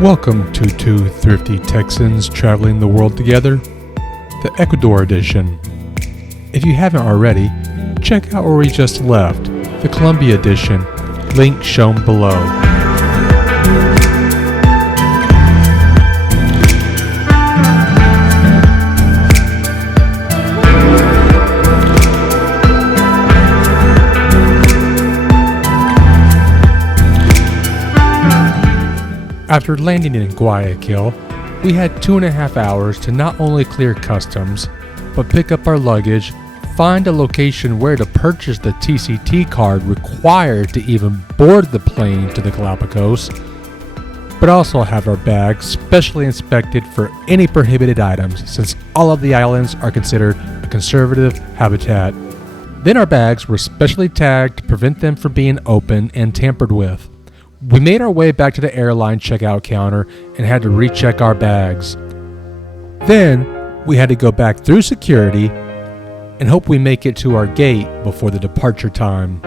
Welcome to two thrifty Texans traveling the world together, the Ecuador edition. If you haven't already, check out where we just left, the Colombia edition, link shown below. After landing in Guayaquil, we had 2.5 hours to not only clear customs, but pick up our luggage, find a location where to purchase the TCT card required to even board the plane to the Galapagos, but also have our bags specially inspected for any prohibited items since all of the islands are considered a conservative habitat. Then our bags were specially tagged to prevent them from being opened and tampered with. We made our way back to the airline checkout counter and had to recheck our bags. Then we had to go back through security and hope we make it to our gate before the departure time.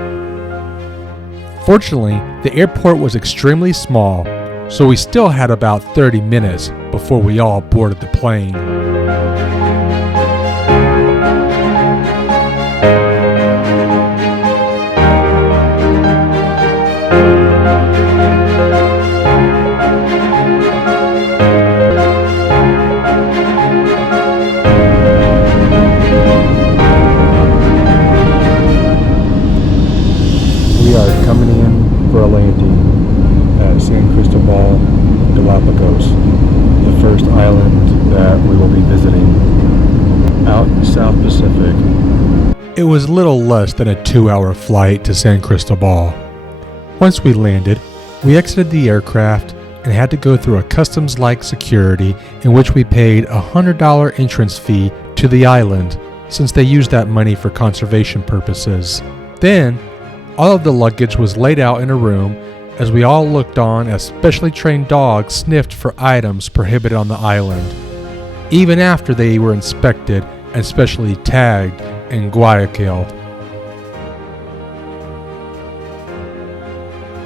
Fortunately, the airport was extremely small, so we still had about 30 minutes before we all boarded the plane. Coming in for a landing at San Cristobal, Galapagos, the first island that we will be visiting out in the South Pacific. It was little less than a 2-hour flight to San Cristobal. Once we landed, we exited the aircraft and had to go through a customs-like security in which we paid a $100 entrance fee to the island since they used that money for conservation purposes. Then, all of the luggage was laid out in a room as we all looked on as specially trained dogs sniffed for items prohibited on the island, even after they were inspected and specially tagged in Guayaquil.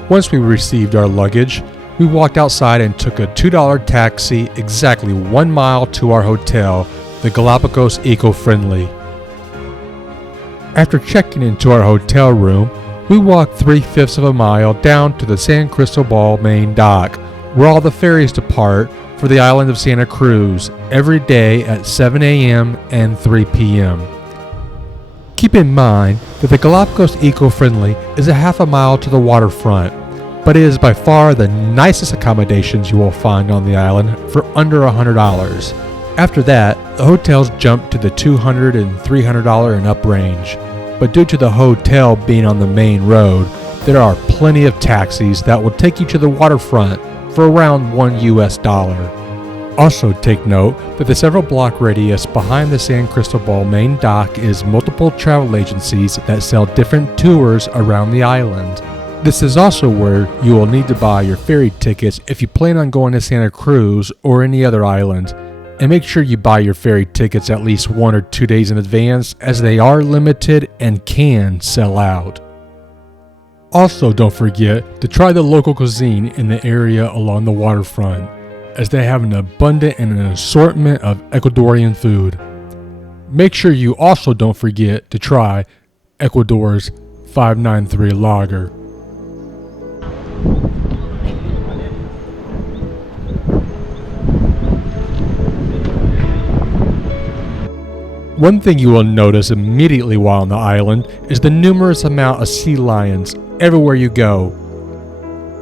Once we received our luggage, we walked outside and took a $2 taxi exactly 1 mile to our hotel, the Galapagos Eco Friendly. After checking into our hotel room, we walked 3/5 of a mile down to the San Cristobal main dock, where all the ferries depart for the island of Santa Cruz every day at 7 a.m. and 3 p.m. Keep in mind that the Galapagos Eco Friendly is a half a mile to the waterfront, but it is by far the nicest accommodations you will find on the island for under $100. After that, the hotels jump to the $200 and $300 and up range. But due to the hotel being on the main road, there are plenty of taxis that will take you to the waterfront for around $1. Also take note that the several block radius behind the San Cristobal main dock is multiple travel agencies that sell different tours around the island. This is also where you will need to buy your ferry tickets if you plan on going to Santa Cruz or any other island. And make sure you buy your ferry tickets at least 1 or 2 days in advance, as they are limited and can sell out. Also, don't forget to try the local cuisine in the area along the waterfront, as they have an abundant and an assortment of Ecuadorian food. Make sure you also don't forget to try Ecuador's 593 lager. One thing you will notice immediately while on the island is the numerous amount of sea lions everywhere you go.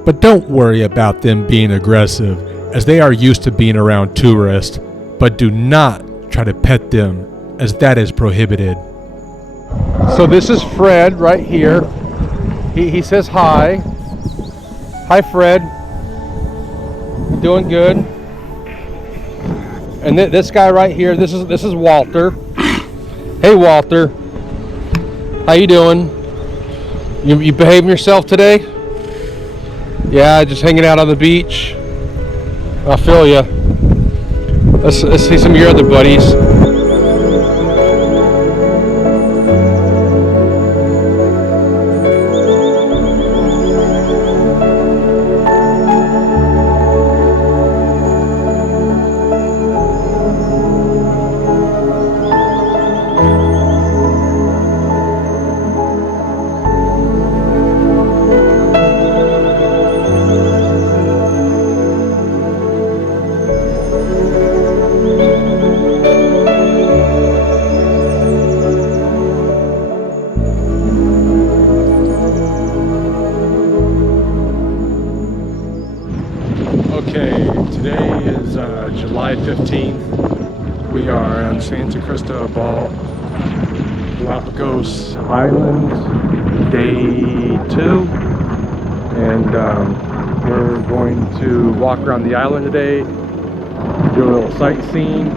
But don't worry about them being aggressive, as they are used to being around tourists, but do not try to pet them, as that is prohibited. So this is Fred right here. He says hi. Hi Fred. Doing good. And this guy right here, this is Walter. Hey Walter, how you doing? You behaving yourself today? Yeah, just hanging out on the beach. I feel ya. Let's see some of your other buddies. Okay, today is July 15th. We are on Santa Cristobal, Galapagos Island, day 2. And we're going to walk around the island today, do a little sightseeing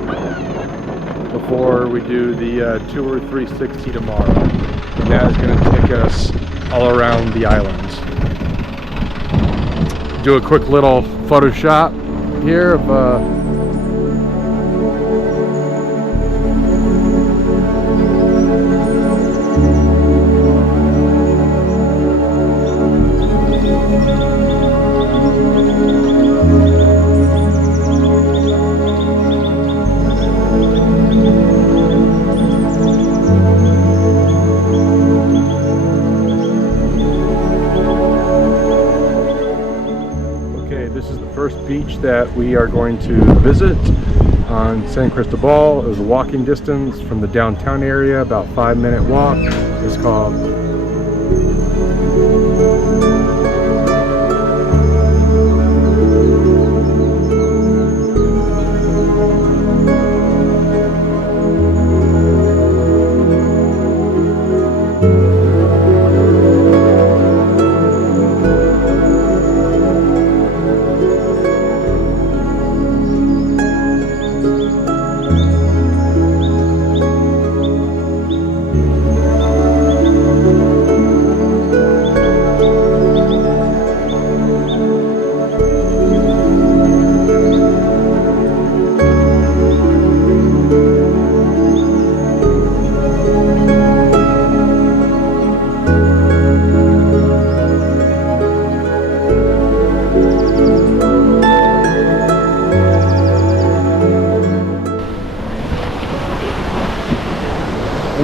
before we do the tour 360 tomorrow. And that is going to take us all around the islands. Do a quick little Photoshop here of beach that we are going to visit on San Cristobal. It was a walking distance from the downtown area, about 5-minute walk. It's called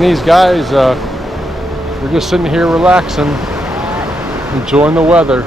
and these guys, we're just sitting here relaxing, enjoying the weather.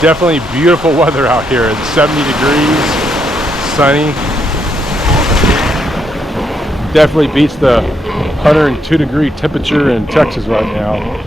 Definitely beautiful weather out here. It's 70 degrees, sunny. Definitely beats the 102-degree temperature in Texas right now.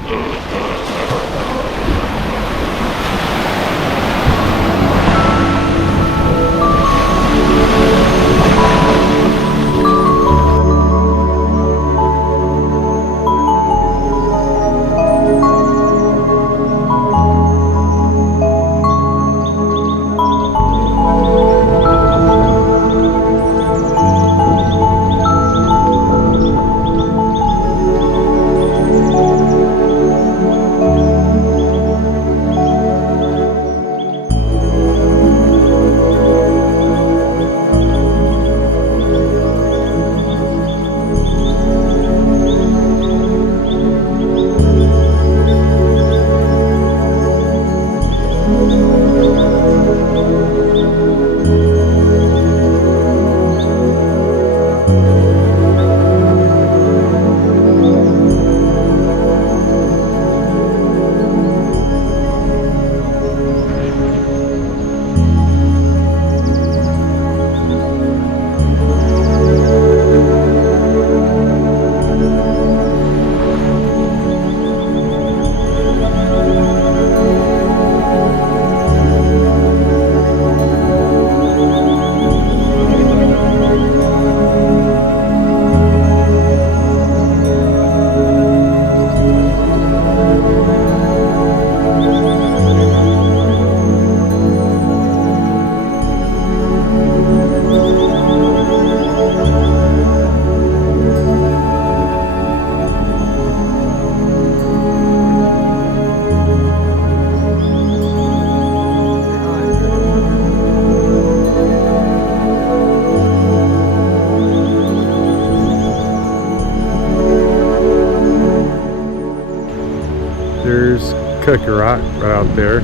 Check your right out there.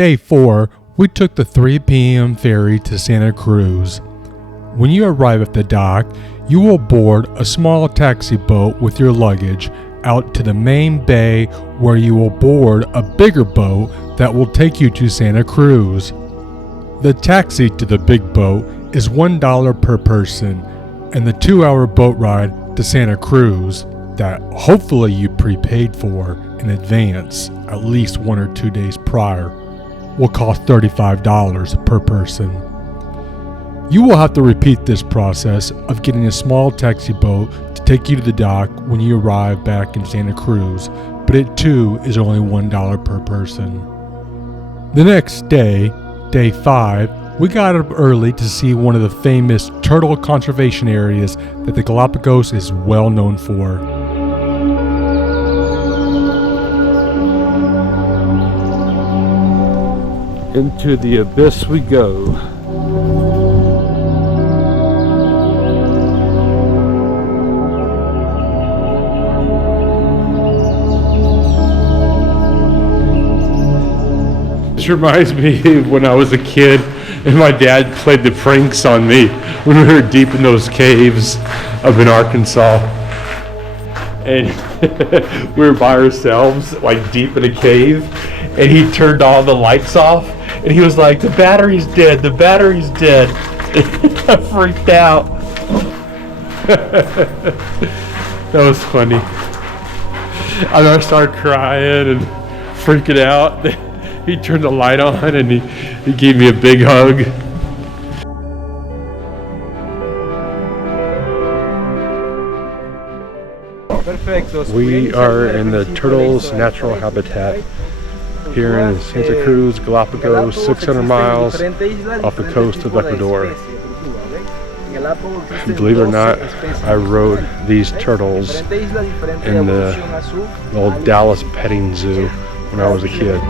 day 4, we took the 3 p.m. ferry to Santa Cruz. When you arrive at the dock, you will board a small taxi boat with your luggage out to the main bay, where you will board a bigger boat that will take you to Santa Cruz. The taxi to the big boat is $1 per person, and the 2-hour boat ride to Santa Cruz, that hopefully you prepaid for in advance at least 1 or 2 days prior, will cost $35 per person. You will have to repeat this process of getting a small taxi boat to take you to the dock when you arrive back in Santa Cruz, but it too is only $1 per person. The next day, day 5, we got up early to see one of the famous turtle conservation areas that the Galapagos is well known for. Into the abyss we go. This reminds me of when I was a kid and my dad played the pranks on me when we were deep in those caves up in Arkansas. And we were by ourselves, like deep in a cave, and he turned all the lights off and he was like, "The battery's dead, the battery's dead." I freaked out. That was funny. I started crying and freaking out. He turned the light on and he gave me a big hug. We are in the turtles' natural habitat here in Santa Cruz, Galapagos, 600 miles off the coast of Ecuador. Believe it or not, I rode these turtles in the old Dallas petting zoo when I was a kid.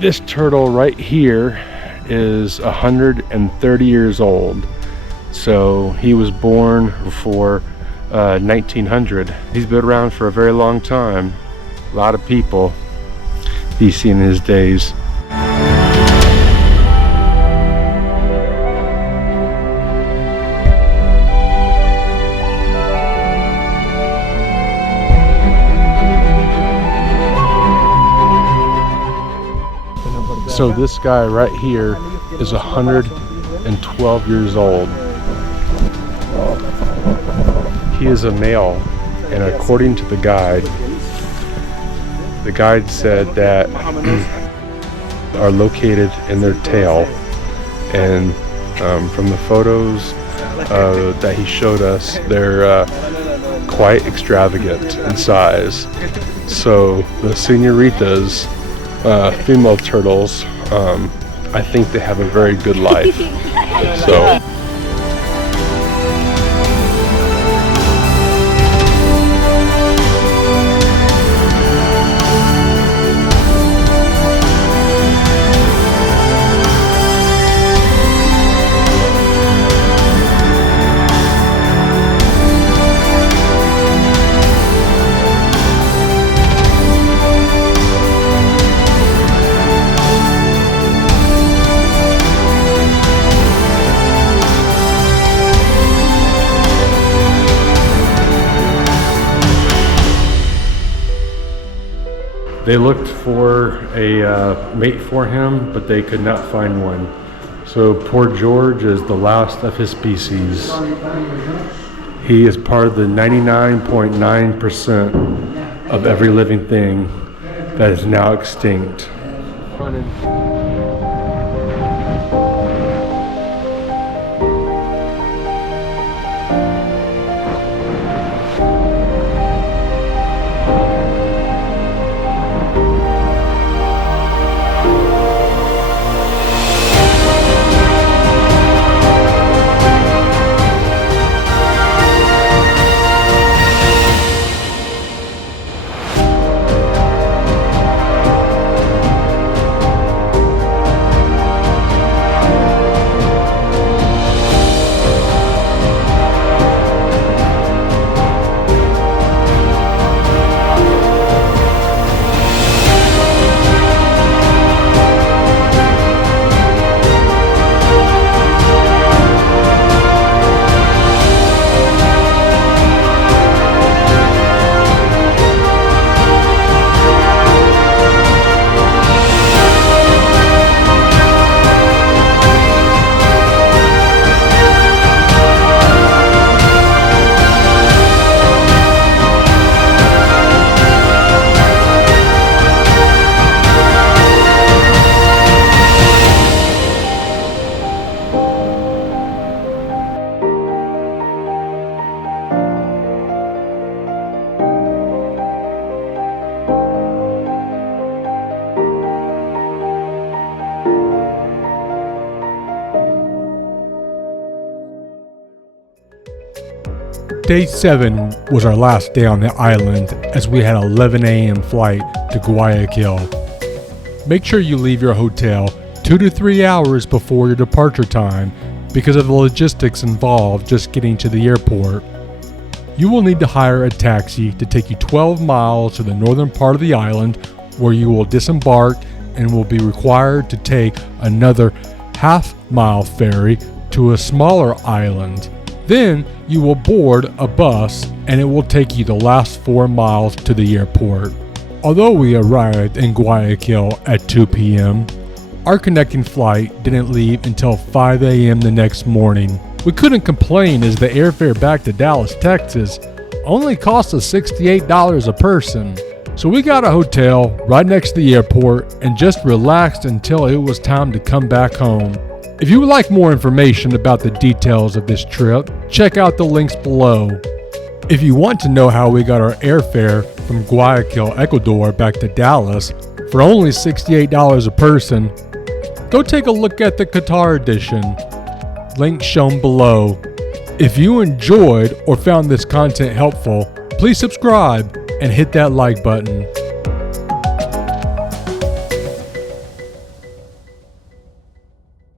This turtle right here is 130 years old. So he was born before 1900. He's been around for a very long time. A lot of people he's seen in his days. So this guy right here is 112 years old. He is a male, and according to the guide said that are located in their tail, and from the photos that he showed us, they're quite extravagant in size. So the senoritas, female turtles, I think they have a very good life. So they looked for a mate for him, but they could not find one. So poor George is the last of his species. He is part of the 99.9% of every living thing that is now extinct. Day 7 was our last day on the island as we had an 11 a.m. flight to Guayaquil. Make sure you leave your hotel 2 to 3 hours before your departure time because of the logistics involved just getting to the airport. You will need to hire a taxi to take you 12 miles to the northern part of the island where you will disembark and will be required to take another half-mile ferry to a smaller island. Then you will board a bus and it will take you the last 4 miles to the airport. Although we arrived in Guayaquil at 2 p.m., our connecting flight didn't leave until 5 a.m. the next morning. We couldn't complain as the airfare back to Dallas, Texas only cost us $68 a person. So we got a hotel right next to the airport and just relaxed until it was time to come back home. If you would like more information about the details of this trip, check out the links below. If you want to know how we got our airfare from Guayaquil, Ecuador back to Dallas for only $68 a person, go take a look at the Qatar edition. Link shown below. If you enjoyed or found this content helpful, please subscribe and hit that like button.